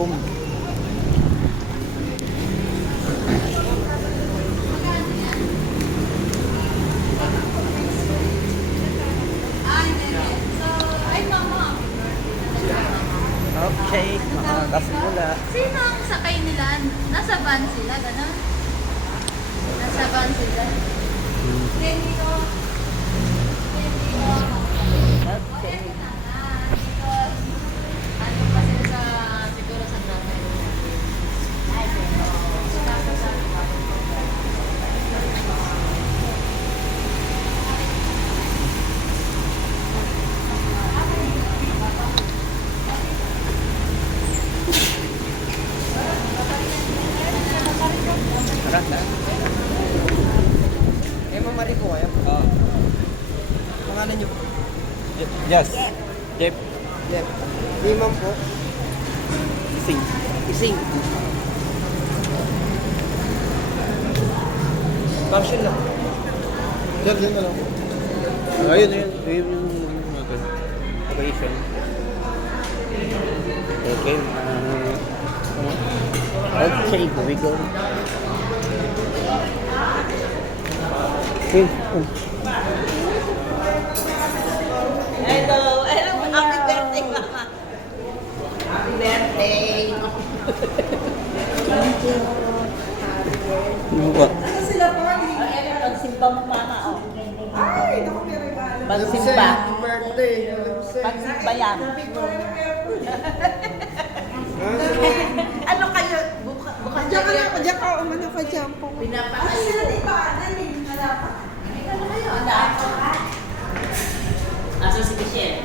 Boom. Okay, makasimula. Sino ang sakay nila? Nasa van sila, gano'n? Nasa van sila. Hindi ko. Okay. Ano pa sila sa, siguro sa dati. Ay, Tara na. Mamari ko kayo? Oo. Pangalan niyo po? Yes. Jeff. Yep. Limang po. Ising. Ising. Partial lang. Diyan na lang. Ayun, ayun. Ayun yung operation. Okay. Okay, here we go. Okay. Hello! Hello! Happy birthday, Mama! Happy birthday! Ano ba? Ano sila po? Pagsimba mo, Mama, oh. Ay! Pagsimba. Happy birthday. Pagsimba yan. Ano kayo? Bukas Diyan ka na, diyan ka, umano ka dyan po. Pinapakayo. Sila di ba? Naling, halapan. Ano kayo? Asa si Michelle?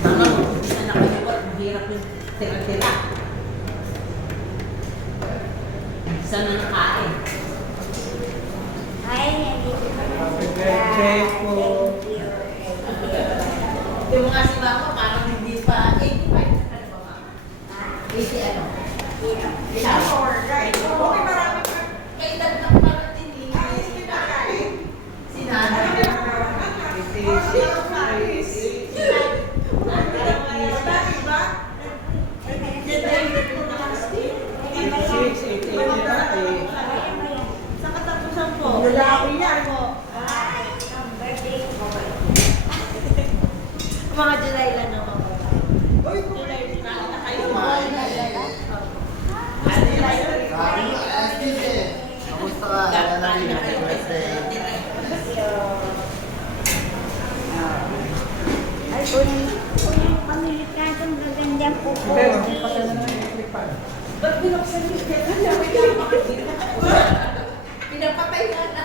Mama, sana kayo ba? Hirap yung tira-tira. Sana nakain. Happy birthday po. Yung mga si Mama, parang hindi pa 85. Ano ba, Mama? 80 ano? Ilang? Okay, marami pa. Kailan lang parang tinili. Si Nana. Sa katapusan po. Lalaki yan po. Mga July lang naman. July na kayo. Kamusta ka? Happy birthday. Ay, kunin pamilit ka itong gagandang po po. Ba't binuksan niyo? Pinapatay na na.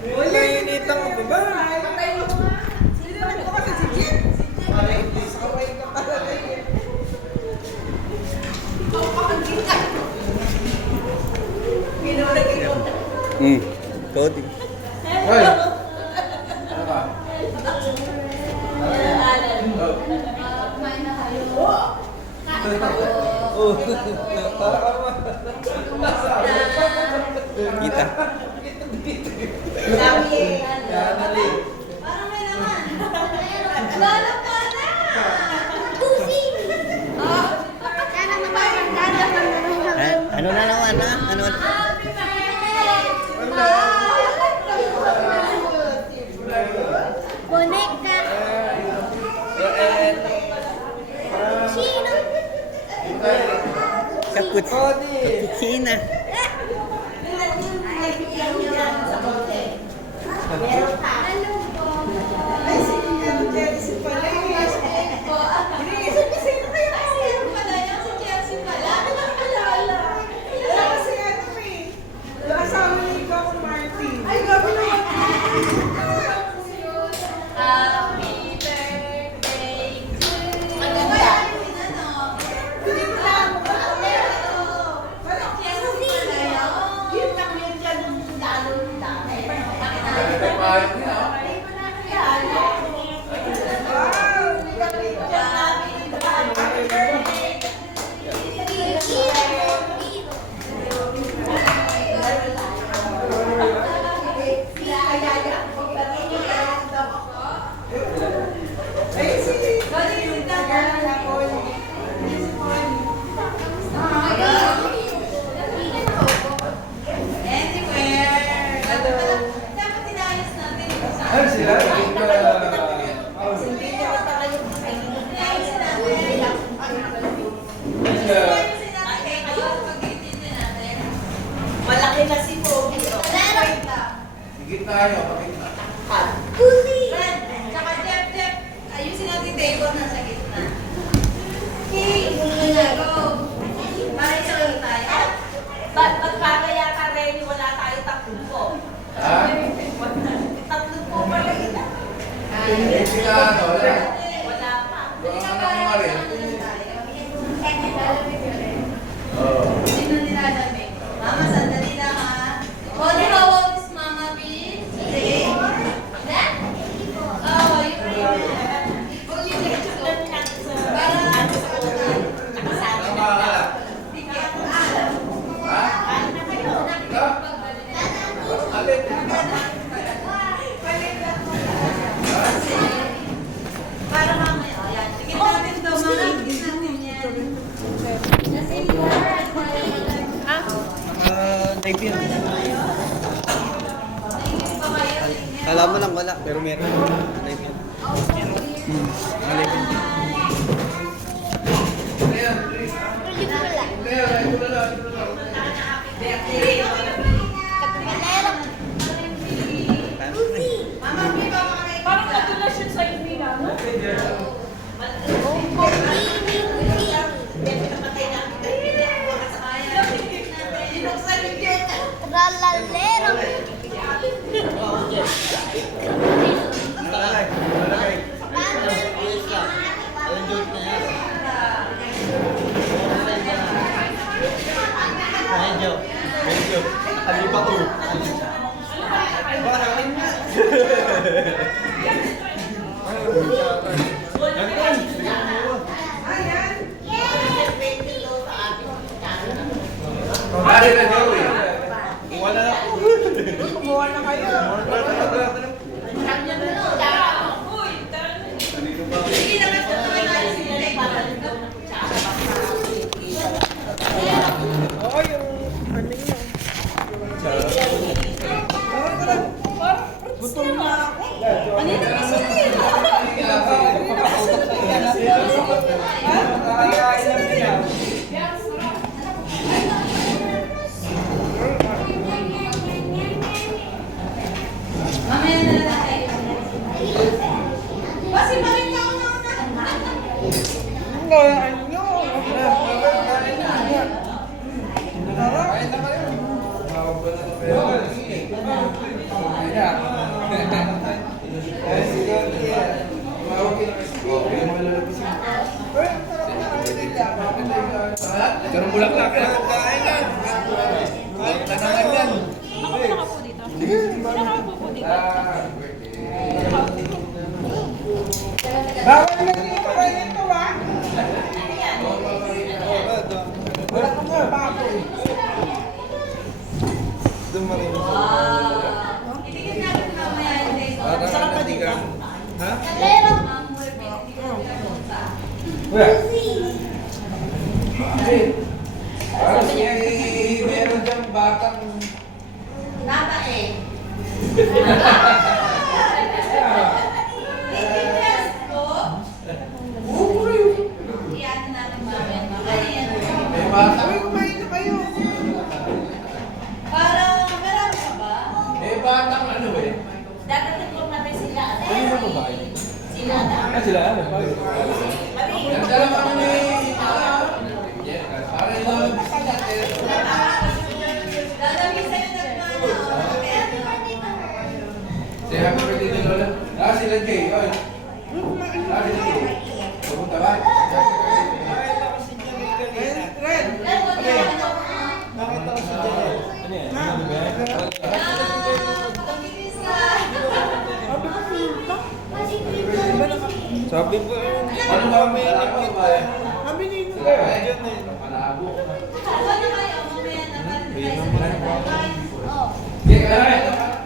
Wala yung initang ko ba? Patay mo nga. Sino ko kasi si Jen? Si Jen. Ay, please, kaway ka talaga yun. Ikaw pa kang kita. Ginulog ikaw. Cody. Hoy! kumain na kayo. Oh. Kita. Sabi eh. Parang may naman. Lalo pa na! Tusing! Kaya naman, dada Ano na naman, ha? Ano? Happy birthday! boneka. Sino? Kaput. Kaputsina. Sa bote. Ano po? Ay, si Chelsea pala. Iniisip ko sino kaya kasi yung pala yan, si Chelsea pala. Ano ba kalala? Wala kasi ano eh. Yung asawa ni Coco Martin. Ay, gabi naman. Happy birthday to you! Maganda. Hindi ko lang. Si Ano sila? Hindi naman tayo kakainin. Malaki na si Pogi. Higit tayo, pakita. Tsaka Jeff, ayusin natin table na sa gitna. Para isang tayo. Ba't magkakaya ka rin wala tayo tatlong po? Ha? Tatlong po pala yun. Eh, sila ano, wala. Wala pa. Baka ano nga rin. Oo. Sino nilalamig? Mama, sandali lang ha. Holy how is Mama B? Sige. That? Oh, yun rin. Kung yung lecture lang natin sa... Para sa utan. Tama ka lang. Ha? Ha? Alin? Para mamaya. Ayan. Sige natin daw mga. Sige natin yan. Type yun. Alam mo lang wala, pero meron. Type yun. Type yun. Parang natulas yun sa inyo na, no? Tralalero. Medyo. Ano ba ko? Pare na daw eh. Wala na ako. Kumuha na kayo. Sige naman po naman tayo si Direk. Oo, yung ano yun. Gutom na ako. Kanina kasi mamaya na lang tayo. Kasi balik ka ako Karang bulaklak na. Kain na. Tanangan yan. Bawal na dito kayo ito, ha? Wala ka mo, baboy. Dumarin. Itigil natin mamaya yung day. Sarap pa dito. Ha? Parang meron dyan batang... Nata eh. Iyan natin mamaya. May batang... Uy, kumain na kayo. Parang marami ka ba? May batang ano eh. Dadating ko natin sila. Ano ba babae? Sila na. Sila ano? Nagdala kami ni... Para yung... Lalagay sa'yo nagmana. Say happy birthday to Lola. Ah, sila Jay. Oy. Ah, sila Jay. Pupunta ba? Red. Nakita ko si Jay. Ano yan? Ano ba yan? Sabi po yun. Ano ba may limit eh? Kami ni Diyan eh. Malabo.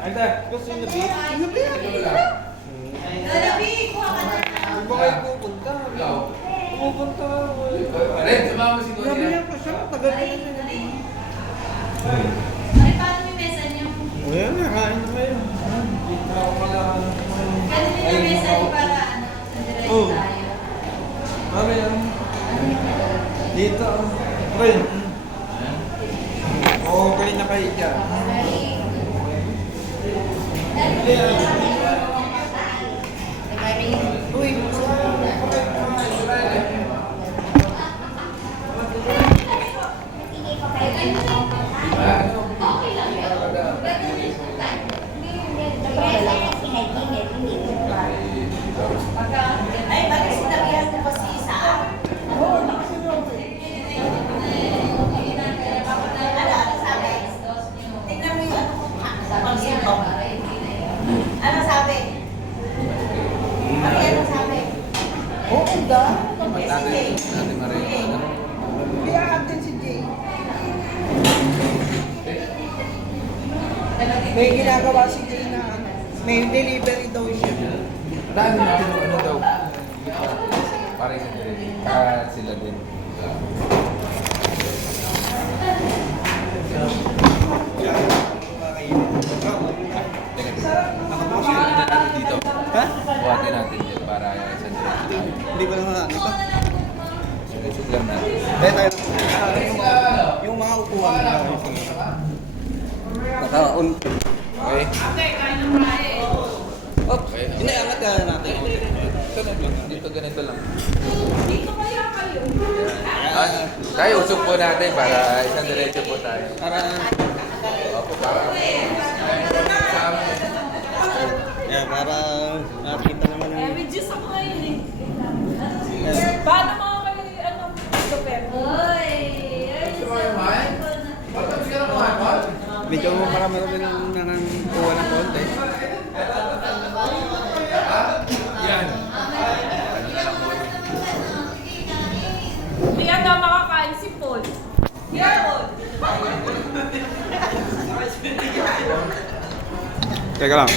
Anda, gusto nyo bi? Ba kayo pupunta? Pupunta. Red, sumama si Kuya. Nabiyan ko siya. Tagal ko na siya. Ay, paano yung mesa niyo? Ayan na, kain na kayo. Hindi na ako malakan. Okay. Okay na kayo dyan. Ay, bakit sinabihan mo pa si Isa? Oo, nakasunod. Ano sabi? Tingnan mo yung ano ko. Pag-simbang. Ano sabi? Ano sabi? Oo, ang dami. Si Jay. Natin Maria. Iyahat din si Jay. May ginagawa si Jay na ano, may delivery daw siya. Dahil natin yung ano daw. Parang sa training. Sila din. Nakabusin natin dito. Ha? Buhatin natin dyan para sa training. Hindi ko naman ito. Sulit lang natin. Kaya tayo, yung mga upuan na naka-on. Okay? Oh, inaangat ka natin. Ito na lang. Dito ganito lang. Kaya usok po natin para isang diretso po tayo. Para, Opo, para. yeah, para nakita naman ng... May juice ako ngayon eh. Yeah. Paano mga kayo, ano, super? Uy! Medyo marami-rami lang kuha ng konti. Yan. Hindi yan daw makakain si Paul. Teka lang.